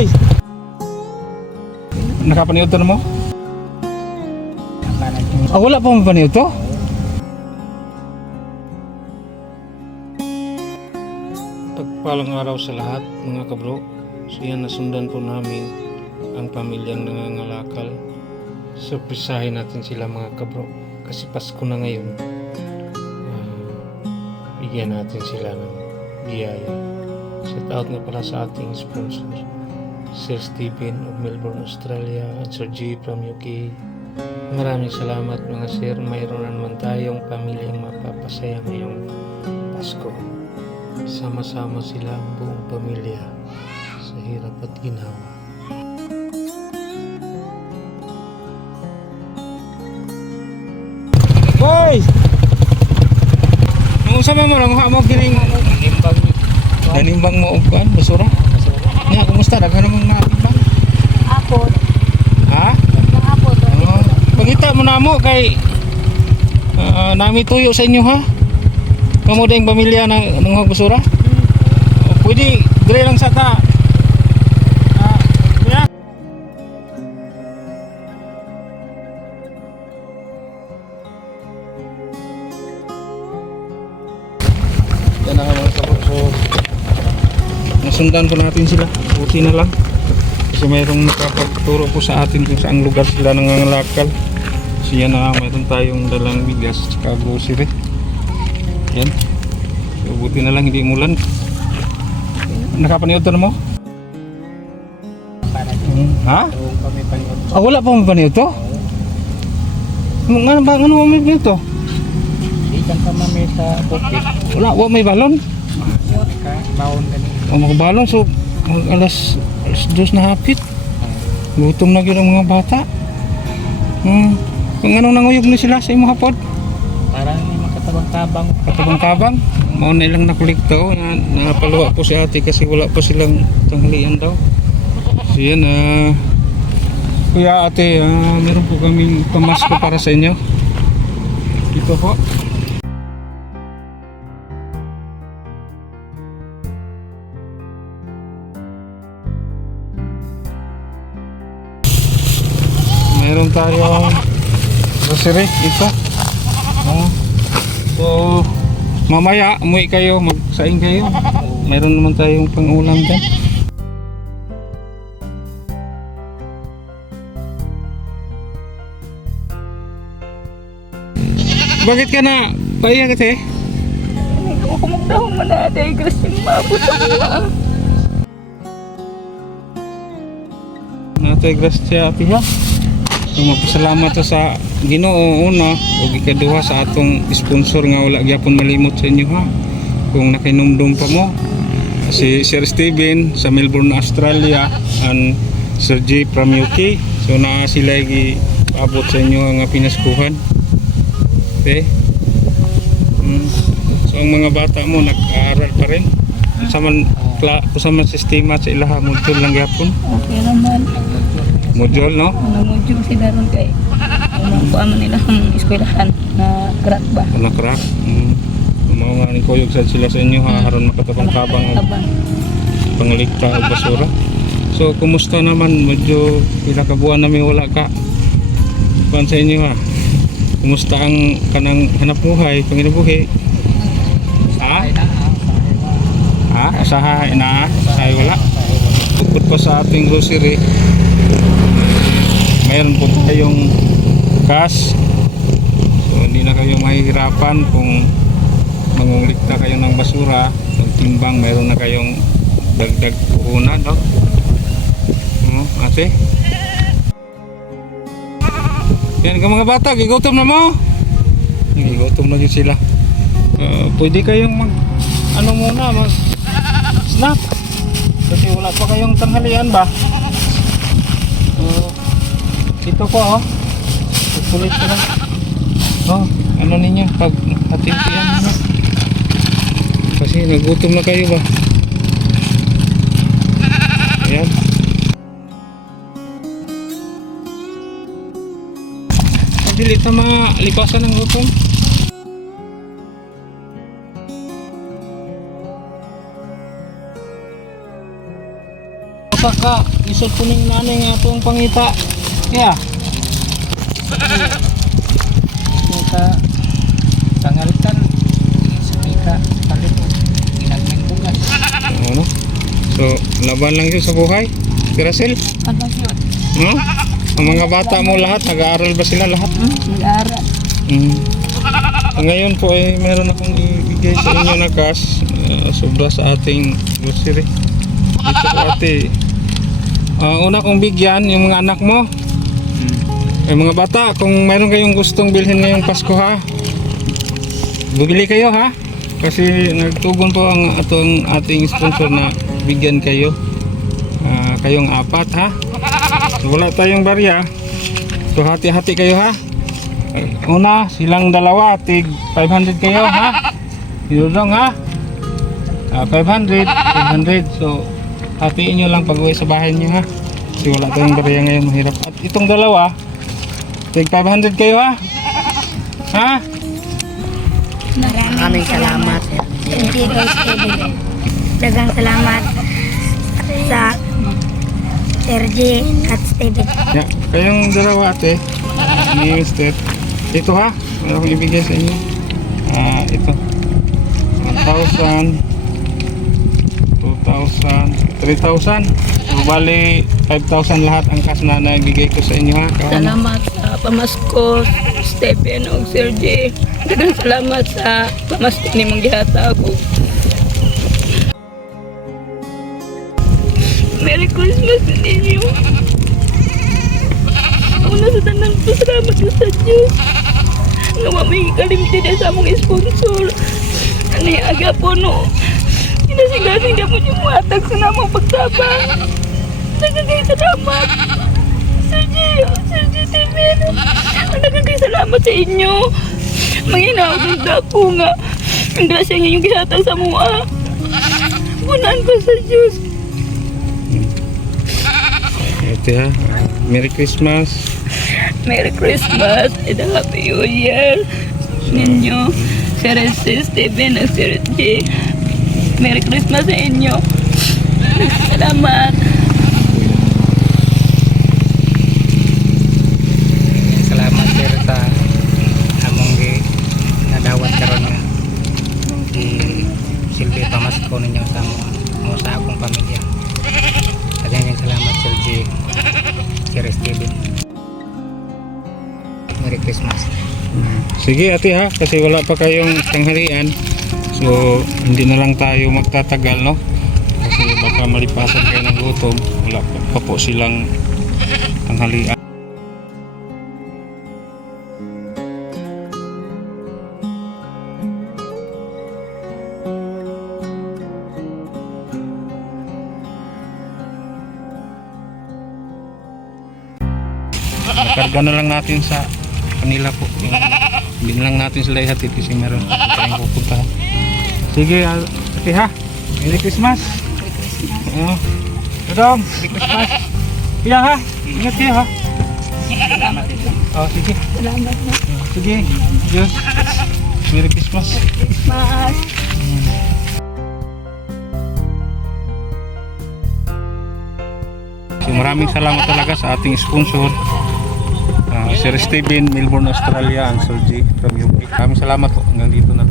Hoy! Nakapaniod na mo? Wala pa mo paniod to? Pagpalang araw sa lahat mga kabro. So yan, nasundan po namin ang pamilyang nangangalakal. Surprisahin natin sila mga kabro. Kasi Pasko na ngayon. Bigyan natin sila ng biyaya. Shout out nga pala sa ating sponsor, Sir Steven of Melbourne, Australia, at Sir G from UK. Maraming salamat mga sir. Mayroon na naman tayong pamilyang mapapasaya ngayong Pasko. Sama-sama sila ang buong pamilya sa hirap at ginawa. Hoy! Ang usama mo lang, mo kining nanimbang mo og kan basura. Nya kumusta daghan namang natimbang? Apot. Ha? Apot. Pangita mo na mo kay nami tuyo sa inyo ha. Kamo ding pamilya ng mga basura. Pwede dire lang sa ta. Yan na mga kabro. So nasundan po natin sila. Buti na lang. Kasi mayroong nakapagturo po sa atin kung saan lugar sila nangangalakal. So yan na, mayroon tayong dalang bigas at grocery. Yan. So buti na lang hindi umulan. Nakapaniod na mo? Ha? Wala pa mo paniod to? Ano ba? Ano mo paniod to? Ikan pa mami sa bukit. Wala may balon? Ka, baon ka niya. Makabalon, so alas 2 na hapit. Gutom na yun ang mga bata. Kung anong nanguyog na sila sa imo hapon? Parang may makatabang-tabang. Katabang-tabang. Mauna ilang nakulikta o. Napaluwa po si ate kasi wala pa silang tanghalian daw. So yan, kuya ate, meron po kaming pamasko para sa inyo. Dito po. Meron tayong grocery ito. So mamaya umuwi kayo, magsaing kayo. Meron naman tayong pang-ulam dyan. Bakit ka na paiyak ate? Kumagdahon mo na ate. Kasi maabot ako. Natay grasya ate ha. So magpasalamat to sa Ginoo una ug ikaduha sa atong sponsor nga wala gyapon malimot sa inyo ha. Kung nakinumdum pa mo si Sir Steven sa Melbourne, Australia, and Sir J from UK. So na sila giabot sa inyo ang pinaskuhan. Okay? So ang mga bata mo nag-aaral pa rin. Sa man sistema sa ilaha module lang gyapon. Okay naman. Module no? Namudyo sila ron kay kuha man nila ang eskwelahan na crack ba? Crack. Mga nga ni kuyog sa sila sa inyo ha, haron makatabang-tabang og Tabang. panglikta og basura. So kumusta naman, medyo pila ka buwan namin wala ka kuan sa inyo ha. Kumusta ang kanang hanap buhay, panginabuhi? Ha? Ha? Asahay na? Asahay wala? Bukod pa sa ating grocery, mayroon po tayong cash. So hindi na kayo mahihirapan kung mangulikta kayo ng basura. Magtimbang, mayroon na kayong dagdag puhunan, no? Ate? Yan ka mga bata, gigutom na mo? Gigutom na din sila. Pwede kayong mag ano muna, mag snack kasi wala pa kayong tanghalian ba? Ito po sulit ko lang. Ano ninyo pag hatimpian ninyo kasi nagutom na kayo ba? Ayan. Dilit na malipasan ng gutom. ka isot ko ning nanay nga itong pangita. Yeah. Maka tangalitan sa mika palit o ginagming bugas. Ano? So, laban lang siya sa buhay. Si Russell? Ano yun? No? Ang mga bata mo lahat, nag-aaral ba sila lahat? Nag-aaral. So, ngayon po ay meron akong ibigay sa inyo na cash. Sobra sa ating grocery. Dito po ate. Una kong bigyan yung mga anak mo. Mga bata, kung mayroon kayong gustong bilhin ngayong Pasko ha, bumili kayo ha. Kasi nagtugon po ang ating sponsor na bigyan kayo. Kayong apat ha. So, wala tayong barya. So hati-hati kayo ha. Una, silang dalawa, tig 500 kayo ha. Yun ha. 500, 500. So hatiin nyo lang pag uwi sa bahay nyo ha. Kasi wala tayong barya ngayon, mahirap. At itong dalawa, tig 500 kayo ha. Ha? Maraming salamat. Hindi ko Steven. Dagang salamat sa Sir G at Steven. Yeah, kayong dalawa ate, ni Mister. Ito ha, meron akong ibigay sa inyo. Ito. 1,000, 2,000, 3,000. So, bali 5,000 lahat ang cash na nabigay ko sa inyo ha. Salamat sa pamasko, Stephen o Sir J. Dagang salamat sa pamasko ni mong gihatag ko. Merry Christmas sa inyo. Una sa tanan po, salamat ko sa Diyos. Nga may kalimti na sa among sponsor. Ano yung aga po no? Sinasigasing ka po yung matag sa namang pagsabang. Nagagay salamat. Sir J, Steven. Nagagay salamat sa inyo. Manginawag ako nga. Ang grasya niya yung gihatag sa mua. Punan ko sa Diyos. Ito ha. Merry Christmas. Merry Christmas and a Happy New Year ninyo, Sir Steven at Sir J. Merry Christmas sa inyo. Salamat. Salamat sir sa among nadawat karon nga di silbi pamasko ninyo sa mo sa akong pamilya. Daghang salamat Sir G. Sir Steven. Merry Christmas. Sige ate ha, kasi wala pa kayong tanghalian. So, hindi na lang tayo magtatagal no. Kasi baka malipasan kayo ng gutom. Wala pa po silang tanghalian. Nakarga na lang natin sa kanila po. Hindi na lang natin sila ihatid kasi meron tayong pupuntahan. Sige, ate ha. Merry Christmas. Oo. Dodong, Merry Christmas. Iya ha. Ingat kayo ha. Salamat din. Oh, sige. Salamat na. Sige. Diyos. Merry Christmas. Christmas. So, maraming salamat talaga sa ating sponsor. Sir Steven, Melbourne, Australia, and Sir G from UK. Maraming salamat po. Hanggang dito na.